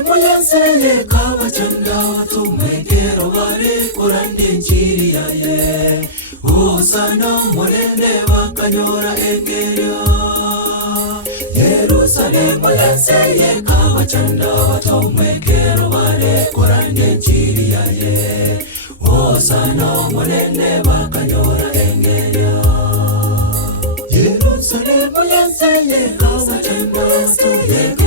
Yerusalemu yanseye kabachanda watumwegero bari kurandi njiri yaye Hosana monene wakanyora engeria Yerusalemu yanseye kabachanda watumwegero bari kurandi njiri yaye Hosana monene wakanyora engeria Yerusalemu yanseye kabachanda watumwegero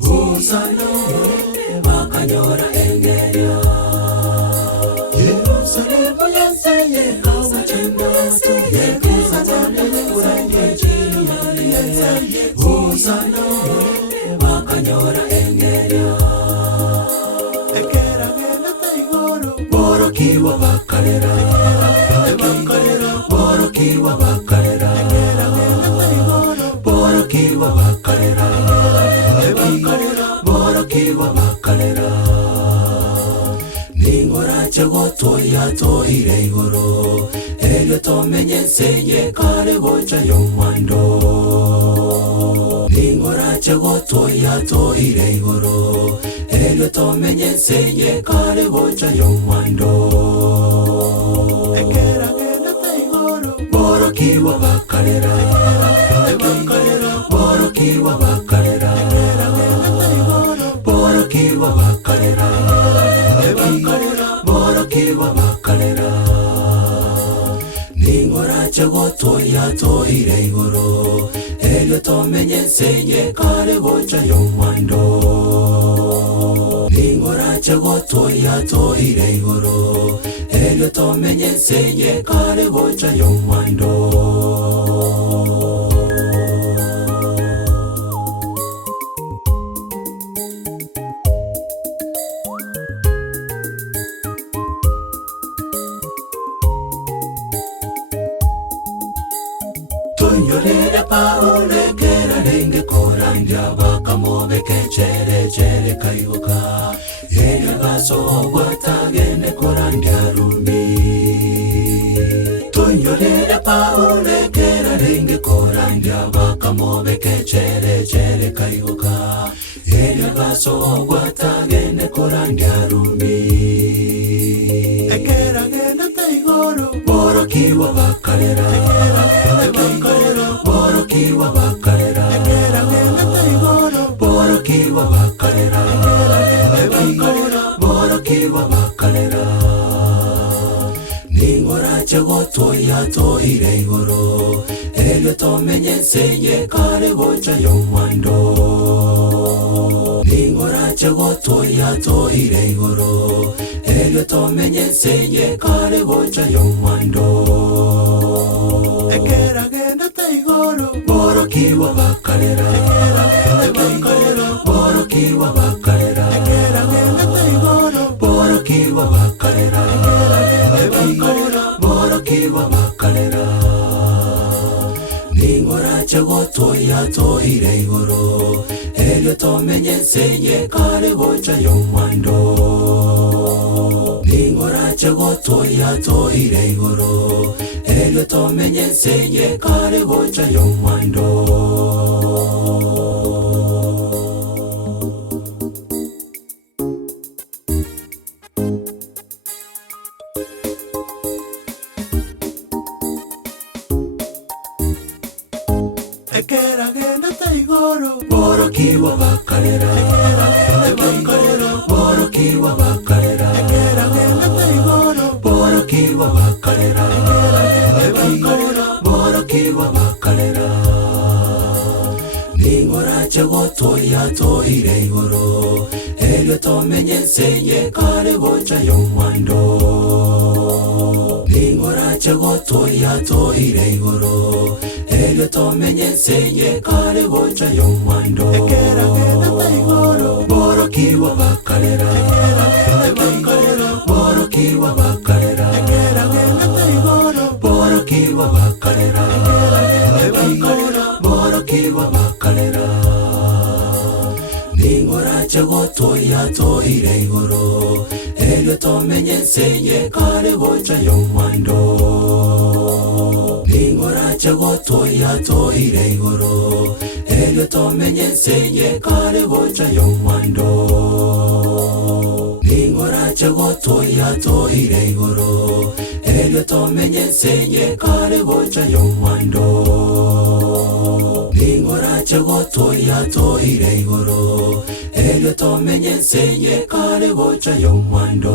Hosana wakanyora engeria Yerusalemu yanseye kabachanda Hosana wakanyora engeria Ekera gena taigoro Boro kiwa bakalera Boro kiwa bakalera Boro kiwa bakalera Boro kiwa bakalera Ningora chago toya to ire igoro Elio tomenye senye kare gocha yomwando Ningora chago toya to ire igoro Elio tomenye senye kare gocha yomwando Ekera gena taigoro Boro kiwa bakalera Boro kiwa bakalera Boro kiwa bakalera Boro kiwa bakalera Ningora chago toya to ire igoro Elio tomenye senye kare gocha yomwando Ningora chago toya to ire igoro Elio tomenye senye kare gocha yomwando Yorere paule kera renge korandia bakamobe kechere chere kaiuka Yeye baso watagene korandia rumi Yorere paule kera renge korandia bakamobe kechere chere kaiuka Yeye baso watagene korandia rumi Ekera gena taigoro Boro kiwa bakalera Boro kiwa bakalera Boro kiwa bakalera Boro kiwa bakalera Ningora chago toya to ire igoro Elio tomenye senye kare gocha yomwando Ningora chago toya to ire igoro Elio tomenye senye kare gocha yomwando Ekera gena taigoro Boro kiwa bakalera Boro kiwa bakalera Boro kiwa bakalera Boro kiwa bakalera Ningora chago toya to ire igoro Elio tomenye senye kare gocha yomwando Ningora chago toya to ire igoro Elio tomenye senye kare gocha yomwando Ekera gena taigoro Boro kiwa bakalera Boro kiwa bakalera Boro kiwa bakalera Boro kiwa bakalera Ningora chago toya to ire igoro Elio tomenye senye kare gocha yomwando Ningora chago toya to ire igoro Elio tomenye senye kare gocha yomwando Ekera gena taigoro Boro kiwa bakalera Boro kiwa bakalera Boro kiwa bakalera Boro kiwa bakalera Ningora chago toya to ire igoro Elio tomenye senye kare gocha yomwando Ningora chago toya to ire igoro elio tomenye nsenye kare gocha yomwando ningorache gotoya toire igoro elio tomenye nsenye kare gocha yomwando ningorache gotoya toire igoro elio tomenye nsenye kare gocha yomwando